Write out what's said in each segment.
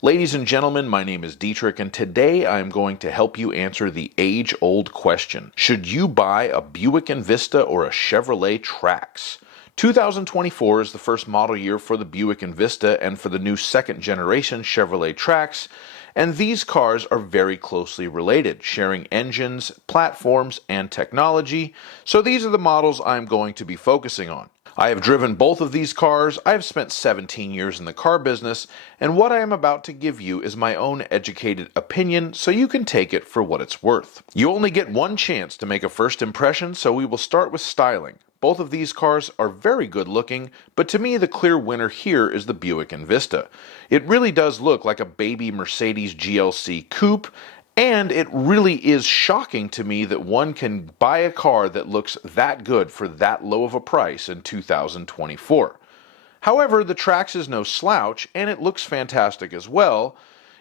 Ladies and gentlemen, my name is Dietrich, and today I'm going to help you answer the age-old question. Should you buy a Buick Envista or a Chevrolet Trax? 2024 is the first model year for the Buick Envista and for the new second-generation Chevrolet Trax, and these cars are very closely related, sharing engines, platforms, and technology, so these are the models I'm going to be focusing on. I have driven both of these cars, I have spent 17 years in the car business, and what I am about to give you is my own educated opinion, so you can take it for what it's worth. You only get one chance to make a first impression, so we will start with styling. Both of these cars are very good looking, but to me the clear winner here is the Buick Envista. It really does look like a baby Mercedes GLC coupe, and it really is shocking to me that one can buy a car that looks that good for that low of a price in 2024. However, the Trax is no slouch, and it looks fantastic as well.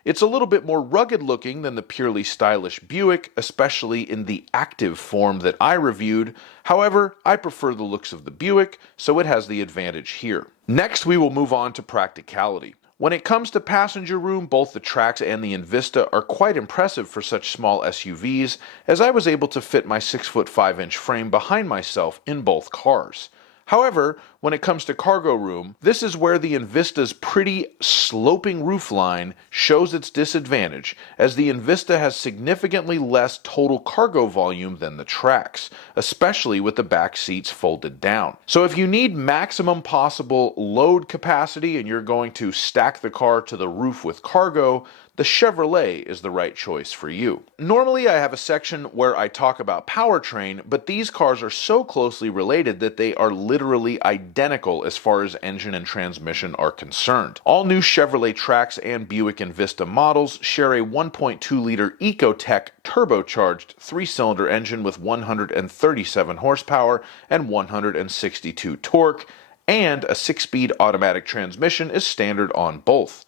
It's a little bit more rugged looking than the purely stylish Buick, especially in the active form that I reviewed. However, I prefer the looks of the Buick, so it has the advantage here. Next, we will move on to practicality. When it comes to passenger room, both the Trax and the Envista are quite impressive for such small SUVs, as I was able to fit my 6'5" frame behind myself in both cars. However, when it comes to cargo room, this is where the Envista's pretty sloping roofline shows its disadvantage, as the Envista has significantly less total cargo volume than the Trax, especially with the back seats folded down. So if you need maximum possible load capacity and you're going to stack the car to the roof with cargo, the Chevrolet is the right choice for you. Normally I have a section where I talk about powertrain, but these cars are so closely related that they are literally identical as far as engine and transmission are concerned. All new Chevrolet Trax and Buick Envista models share a 1.2-liter Ecotec turbocharged 3-cylinder engine with 137 horsepower and 162 torque, and a 6-speed automatic transmission is standard on both.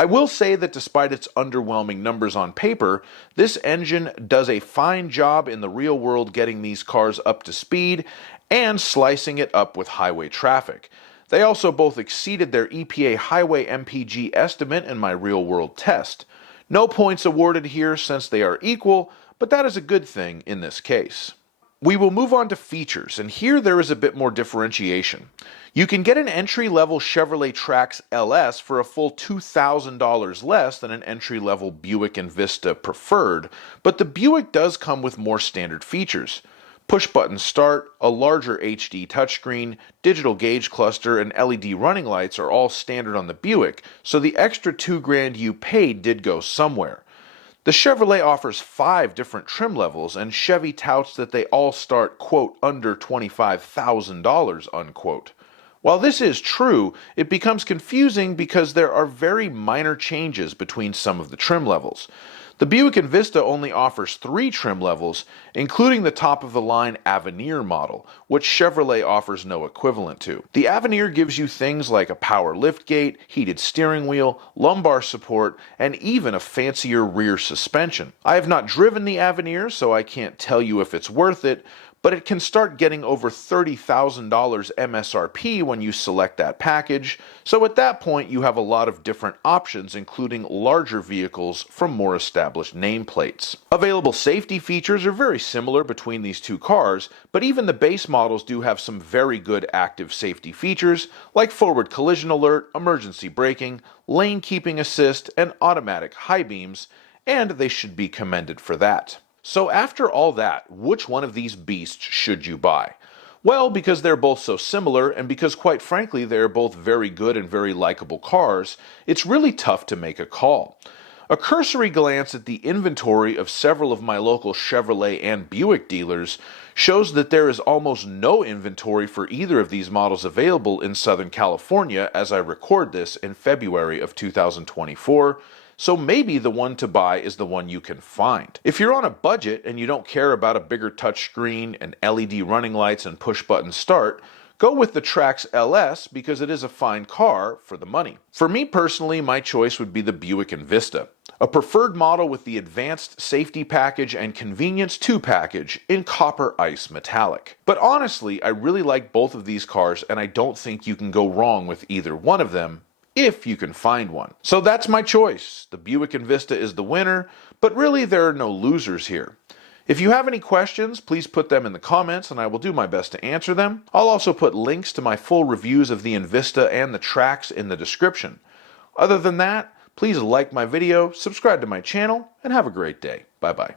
I will say that despite its underwhelming numbers on paper, this engine does a fine job in the real world getting these cars up to speed and slicing it up with highway traffic. They also both exceeded their EPA highway MPG estimate in my real world test. No points awarded here since they are equal, but that is a good thing in this case. We will move on to features, and here there is a bit more differentiation. You can get an entry-level Chevrolet Trax LS for a full $2,000 less than an entry-level Buick Envista Preferred, but the Buick does come with more standard features. Push-button start, a larger HD touchscreen, digital gauge cluster, and LED running lights are all standard on the Buick, so the extra $2,000 you paid did go somewhere. The Chevrolet offers 5 different trim levels, and Chevy touts that they all start, quote, under $25,000, unquote. While this is true, it becomes confusing because there are very minor changes between some of the trim levels. The Buick Envista only offers 3 trim levels, including the top-of-the-line Avenir model, which Chevrolet offers no equivalent to. The Avenir gives you things like a power liftgate, heated steering wheel, lumbar support, and even a fancier rear suspension. I have not driven the Avenir, so I can't tell you if it's worth it, but it can start getting over $30,000 MSRP when you select that package, so at that point you have a lot of different options, including larger vehicles from more established nameplates. Available safety features are very similar between these two cars, but even the base models do have some very good active safety features, like forward collision alert, emergency braking, lane keeping assist, and automatic high beams, and they should be commended for that. So after all that, which one of these beasts should you buy? Well, because they're both so similar, and because quite frankly they're both very good and very likable cars, it's really tough to make a call. A cursory glance at the inventory of several of my local Chevrolet and Buick dealers shows that there is almost no inventory for either of these models available in Southern California as I record this in February of 2024, so maybe the one to buy is the one you can find. If you're on a budget and you don't care about a bigger touchscreen and LED running lights and push-button start, go with the Trax LS because it is a fine car for the money. For me personally, my choice would be the Buick Envista, a preferred model with the advanced safety package and convenience 2 package in copper ice metallic. But honestly, I really like both of these cars and I don't think you can go wrong with either one of them if you can find one. So that's my choice. The Buick Envista is the winner, but really there are no losers here. If you have any questions, please put them in the comments and I will do my best to answer them. I'll also put links to my full reviews of the Envista and the Trax in the description. Other than that, please like my video, subscribe to my channel, and have a great day. Bye-bye.